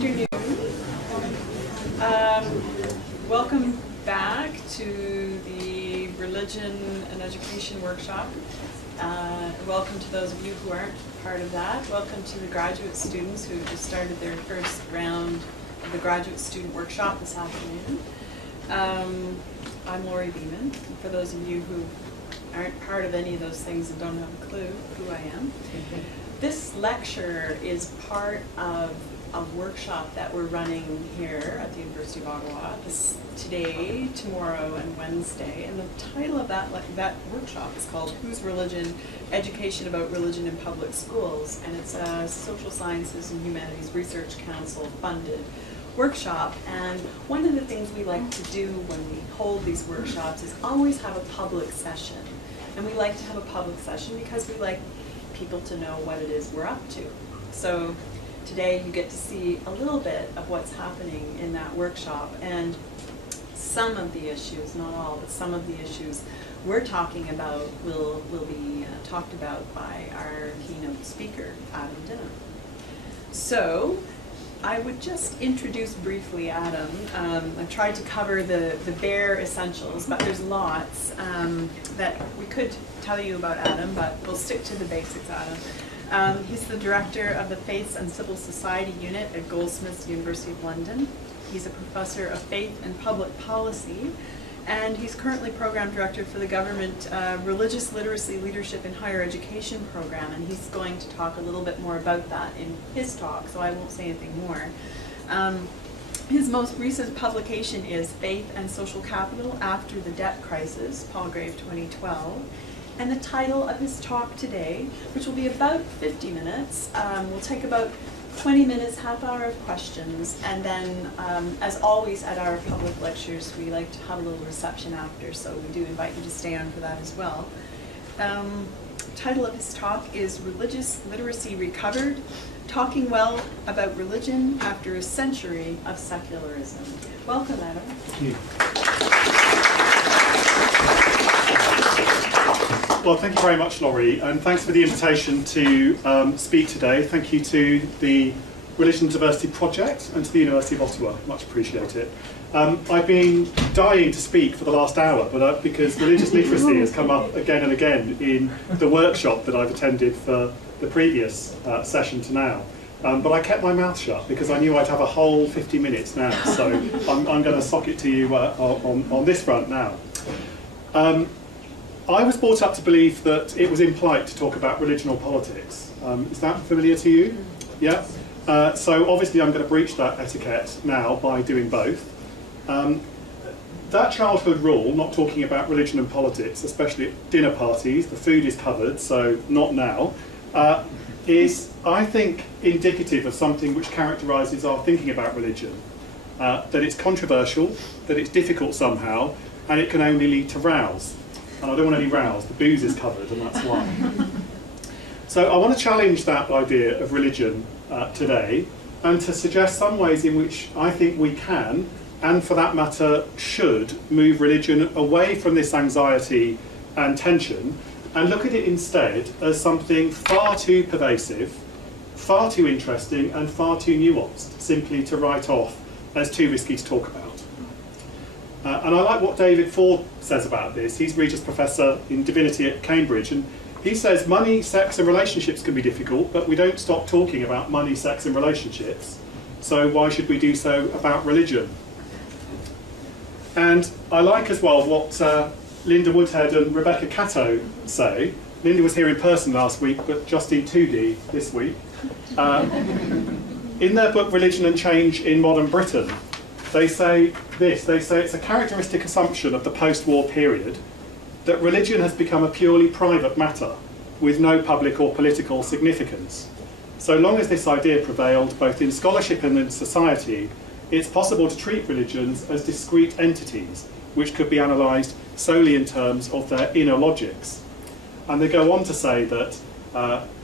afternoon. Welcome back to the Religion and Education Workshop. Welcome to those of you who aren't part of that. Welcome to the graduate students who just started their first round of the Graduate Student Workshop this afternoon. I'm Lori Beeman. For those of you who aren't part of any of those things and don't have a clue who I am, this lecture is part of a workshop that we're running here at the University of Ottawa today, tomorrow, and Wednesday. And the title of that workshop is called Whose Religion? Education About Religion in Public Schools. And it's a Social Sciences and Humanities Research Council funded workshop. And one of the things we like to do when we hold these workshops is always have a public session. And we like to have a public session because we like people to know what it is we're up to. So today you get to see a little bit of what's happening in that workshop, and some of the issues, not all, but some of the issues we're talking about will be talked about by our keynote speaker, Adam Dinham. So I would just introduce briefly Adam. I tried to cover the bare essentials, but there's lots that we could tell you about Adam, but we'll stick to the basics, Adam. He's the director of the Faiths and Civil Society Unit at Goldsmiths, University of London. He's a professor of faith and public policy, and he's currently program director for the government Religious Literacy Leadership in Higher Education program, and he's going to talk a little bit more about that in his talk, so I won't say anything more. His most recent publication is Faith and Social Capital After the Debt Crisis, Palgrave 2012. And the title of his talk today, which will be about 50 minutes, will take about 20 minutes, half hour of questions, and then, as always at our public lectures, we like to have a little reception after, so we do invite you to stay on for that as well. Title of his talk is Religious Literacy Recovered, Talking Well About Religion After a Century of Secularism. Welcome, Adam. Thank you. Well, thank you very much, Laurie, and thanks for the invitation to speak today. Thank you to the Religion and Diversity Project and to the University of Ottawa. Much appreciate it. I've been dying to speak for the last hour, but because religious literacy has come up again and again in the workshop that I've attended for the previous session to now. But I kept my mouth shut because I knew I'd have a whole 50 minutes now, so I'm going to sock it to you on this front now. I was brought up to believe that it was impolite to talk about religion or politics. Is that familiar to you? Yeah? So obviously I'm going to breach that etiquette now by doing both. That childhood rule, not talking about religion and politics, especially at dinner parties, the food is covered, so not now, is, I think, indicative of something which characterises our thinking about religion. That it's controversial, that it's difficult somehow, and it can only lead to rows. And I don't want any rows, the booze is covered, and that's why. So I want to challenge that idea of religion today, and to suggest some ways in which I think we can, and for that matter should, move religion away from this anxiety and tension, and look at it instead as something far too pervasive, far too interesting, and far too nuanced, simply to write off as too risky to talk about. And I like what David Ford says about this. He's Regius Professor in Divinity at Cambridge, and he says money, sex and relationships can be difficult, but we don't stop talking about money, sex and relationships, so why should we do so about religion? And I like as well what Linda Woodhead and Rebecca Cato say. Linda was here in person last week, but just in 2D this week. In their book Religion and Change in Modern Britain, they say this, they say it's a characteristic assumption of the post-war period that religion has become a purely private matter with no public or political significance. So long as this idea prevailed both in scholarship and in society, it's possible to treat religions as discrete entities which could be analysed solely in terms of their inner logics. And they go on to say that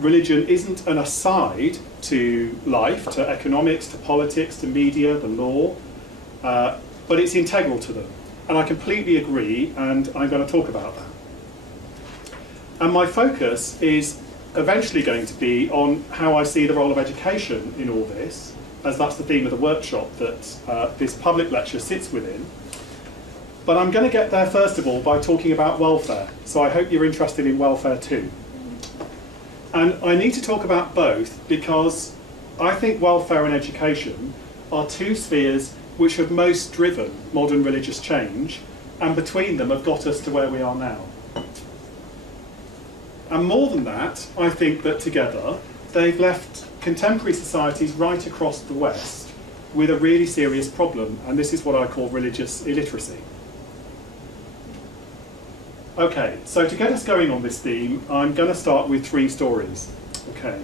religion isn't an aside to life, to economics, to politics, to media, the law, but it's integral to them. And I completely agree, and I'm going to talk about that. And my focus is eventually going to be on how I see the role of education in all this, as that's the theme of the workshop that this public lecture sits within. But I'm going to get there first of all by talking about welfare, so I hope you're interested in welfare too. And I need to talk about both because I think welfare and education are two spheres which have most driven modern religious change, and between them have got us to where we are now. And more than that, I think that together they've left contemporary societies right across the West with a really serious problem, and this is what I call religious illiteracy. Okay, so to get us going on this theme, I'm going to start with three stories. Okay,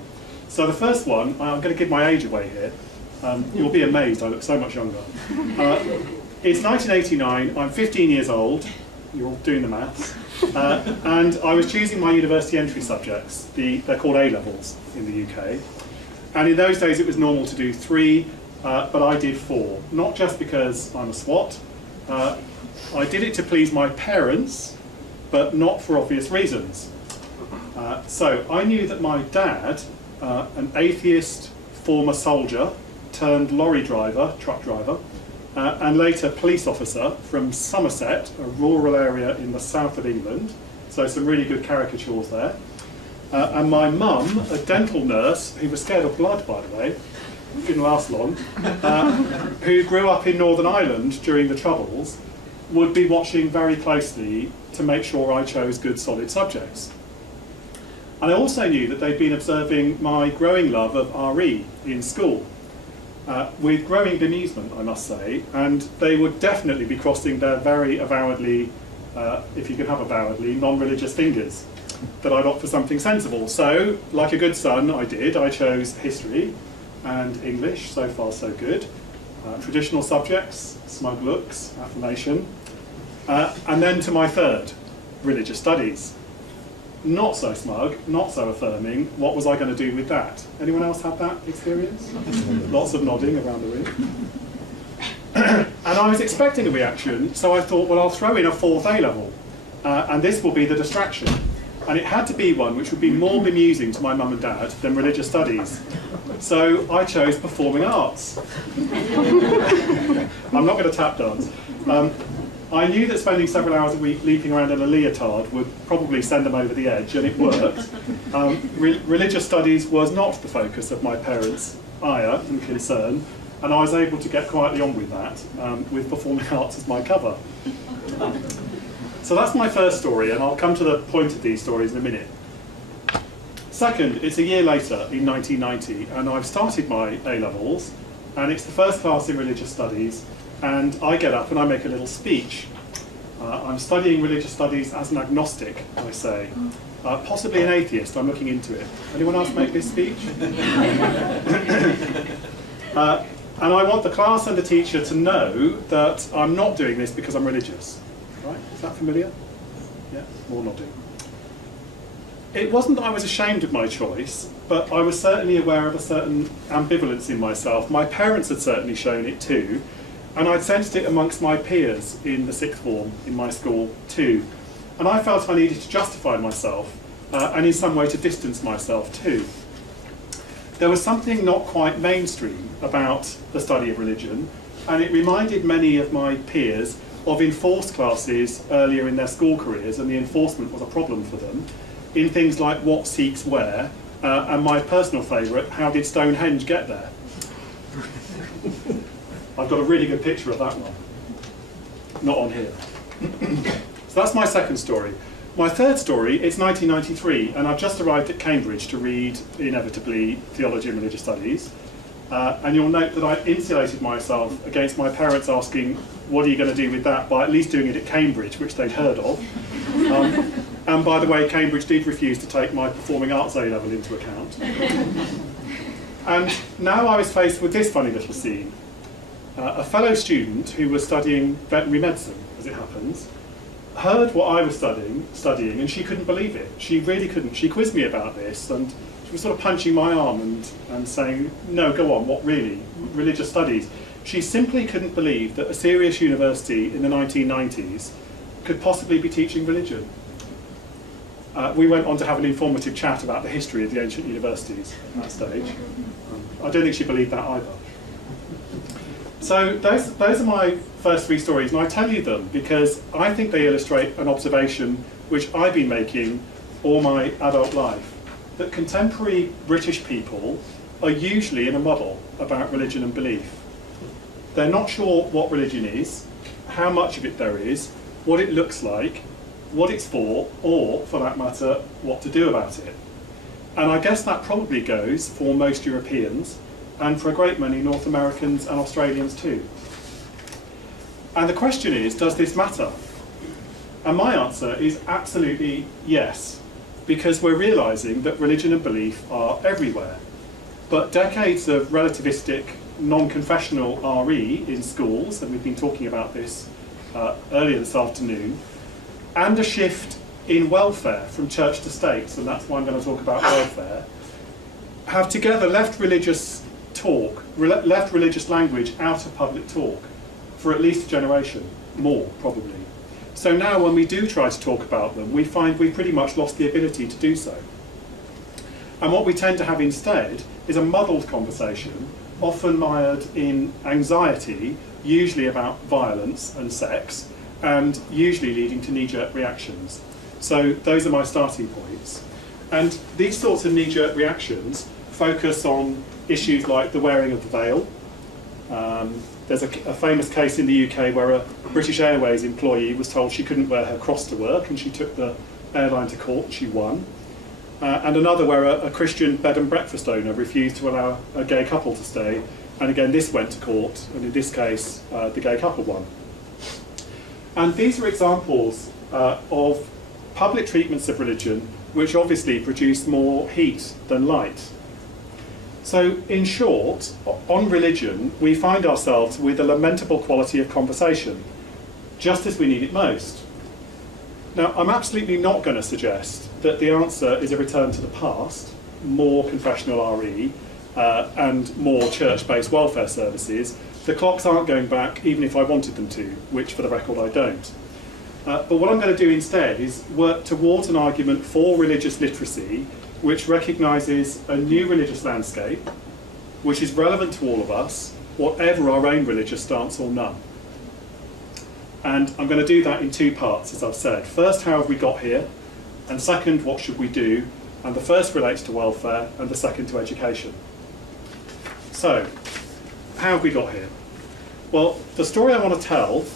so the first one, I'm going to give my age away here. You'll be amazed, I look so much younger. It's 1989, I'm 15 years old, you're all doing the maths, and I was choosing my university entry subjects. They're called A-levels in the UK. And in those days it was normal to do 3, but I did 4. Not just because I'm a swot, I did it to please my parents, but not for obvious reasons. So I knew that my dad, an atheist former soldier, turned lorry driver, truck driver, and later police officer from Somerset, a rural area in the south of England, so some really good caricatures there. And my mum, a dental nurse, who was scared of blood, by the way, didn't last long, who grew up in Northern Ireland during the Troubles, would be watching very closely to make sure I chose good solid subjects. And I also knew that they'd been observing my growing love of RE in school, with growing bemusement, I must say, and they would definitely be crossing their very avowedly, if you could have avowedly, non-religious fingers that I'd opt for something sensible. So, like a good son, I chose history and English, so far so good, traditional subjects, smug looks, affirmation, and then to my third, religious studies. Not so smug, not so affirming. What was I going to do with that? Anyone else have that experience? Lots of nodding around the room. And I was expecting a reaction, so I thought, well, I'll throw in a 4th A-level, and this will be the distraction. And it had to be one which would be more bemusing to my mum and dad than religious studies. So I chose performing arts. I'm not going to tap dance. I knew that spending several hours a week leaping around in a leotard would probably send them over the edge, and it worked. Religious studies was not the focus of my parents' ire and concern, and I was able to get quietly on with that, with performing arts as my cover. So that's my first story, and I'll come to the point of these stories in a minute. Second, it's a year later, in 1990, and I've started my A-levels, and it's the first class in religious studies, and I get up and I make a little speech. I'm studying religious studies as an agnostic, I say. Possibly an atheist, I'm looking into it. Anyone else make this speech? And I want the class and the teacher to know that I'm not doing this because I'm religious. Right? Is that familiar? Yeah, more nodding. It wasn't that I was ashamed of my choice, but I was certainly aware of a certain ambivalence in myself. My parents had certainly shown it too, and I'd sensed it amongst my peers in the 6th form in my school too. And I felt I needed to justify myself, and in some way to distance myself too. There was something not quite mainstream about the study of religion, and it reminded many of my peers of enforced classes earlier in their school careers, and the enforcement was a problem for them, in things like what Sikhs wear, and my personal favourite, how did Stonehenge get there? I've got a really good picture of that one. Not on here. So that's my second story. My third story, it's 1993, and I've just arrived at Cambridge to read, inevitably, theology and religious studies. And you'll note that I insulated myself against my parents asking, what are you going to do with that, by at least doing it at Cambridge, which they'd heard of. And by the way, Cambridge did refuse to take my performing arts A-level into account. And now I was faced with this funny little scene. A fellow student who was studying veterinary medicine, as it happens, heard what I was studying, and she couldn't believe it. She really couldn't. She quizzed me about this, and she was sort of punching my arm and saying, no, go on, what really? Religious studies. She simply couldn't believe that a serious university in the 1990s could possibly be teaching religion. We went on to have an informative chat about the history of the ancient universities at that stage. I don't think she believed that either. So those are my first three stories, and I tell you them because I think they illustrate an observation which I've been making all my adult life, that contemporary British people are usually in a muddle about religion and belief. They're not sure what religion is, how much of it there is, what it looks like, what it's for, or, for that matter, what to do about it. And I guess that probably goes for most Europeans, and for a great many North Americans and Australians too. And the question is, does this matter? And my answer is absolutely yes, because we're realising that religion and belief are everywhere. But decades of relativistic, non-confessional RE in schools, and we've been talking about this earlier this afternoon, and a shift in welfare from church to state, and that's why I'm going to talk about welfare, have together left religious talk, left religious language out of public talk for at least a generation, more probably. So now when we do try to talk about them, we find we've pretty much lost the ability to do so. And what we tend to have instead is a muddled conversation, often mired in anxiety, usually about violence and sex, and usually leading to knee-jerk reactions. So those are my starting points. And these sorts of knee-jerk reactions focus on issues like the wearing of the veil. There's a famous case in the UK where a British Airways employee was told she couldn't wear her cross to work, and she took the airline to court and she won. And another where a Christian bed and breakfast owner refused to allow a gay couple to stay, and again this went to court, and in this case the gay couple won. And these are examples of public treatments of religion which obviously produce more heat than light. So in short, on religion we find ourselves with a lamentable quality of conversation, just as we need it most. Now, I'm absolutely not going to suggest that the answer is a return to the past, more confessional RE, and more church-based welfare services. The clocks aren't going back, even if I wanted them to, which for the record I don't. But what I'm going to do instead is work towards an argument for religious literacy, which recognises a new religious landscape, which is relevant to all of us, whatever our own religious stance or none. And I'm going to do that in two parts, as I've said. First, how have we got here? And second, what should we do? And the first relates to welfare, and the second to education. So, how have we got here? Well, the story I want to tell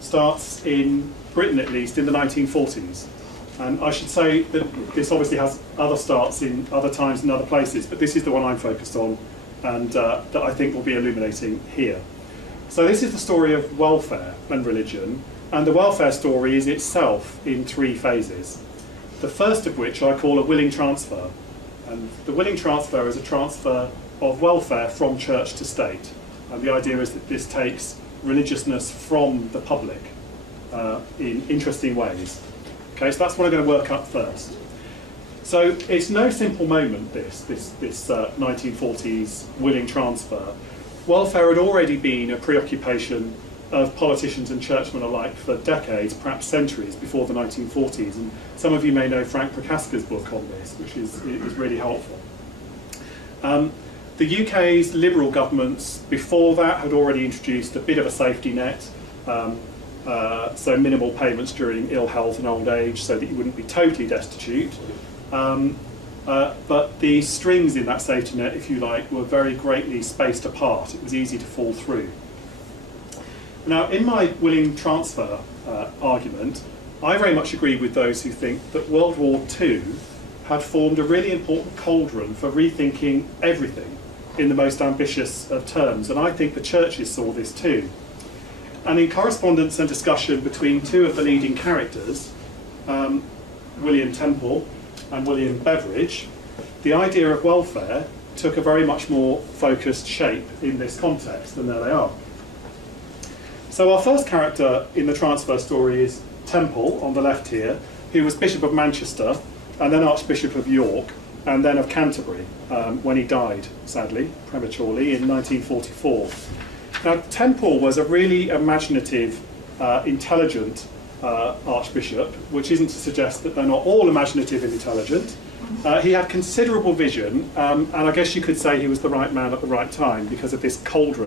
starts in Britain, at least, in the 1940s. And I should say that this obviously has other starts in other times and other places, but this is the one I'm focused on, and that I think will be illuminating here. So this is the story of welfare and religion, and the welfare story is itself in three phases. The first of which I call a willing transfer. And the willing transfer is a transfer of welfare from church to state. And the idea is that this takes religiousness from the public in interesting ways. Okay, so that's what I'm going to work up first. So it's no simple moment, this 1940s willing transfer. Welfare had already been a preoccupation of politicians and churchmen alike for decades, perhaps centuries, before the 1940s. And some of you may know Frank Prochaska's book on this, which is really helpful. The UK's Liberal governments before that had already introduced a bit of a safety net, so minimal payments during ill health and old age so that you wouldn't be totally destitute. But the strings in that safety net, if you like, were very greatly spaced apart. It was easy to fall through. Now, in my willing transfer argument, I very much agree with those who think that World War II had formed a really important cauldron for rethinking everything in the most ambitious of terms, and I think the churches saw this too. And in correspondence and discussion between two of the leading characters, William Temple and William Beveridge, the idea of welfare took a very much more focused shape in this context, and there they are. So our first character in the transfer story is Temple, on the left here, who was Bishop of Manchester, and then Archbishop of York, and then of Canterbury, when he died, sadly, prematurely, in 1944. Now, Temple was a really imaginative, intelligent archbishop, which isn't to suggest that they're not all imaginative and intelligent. He had considerable vision, and I guess you could say he was the right man at the right time because of this cauldron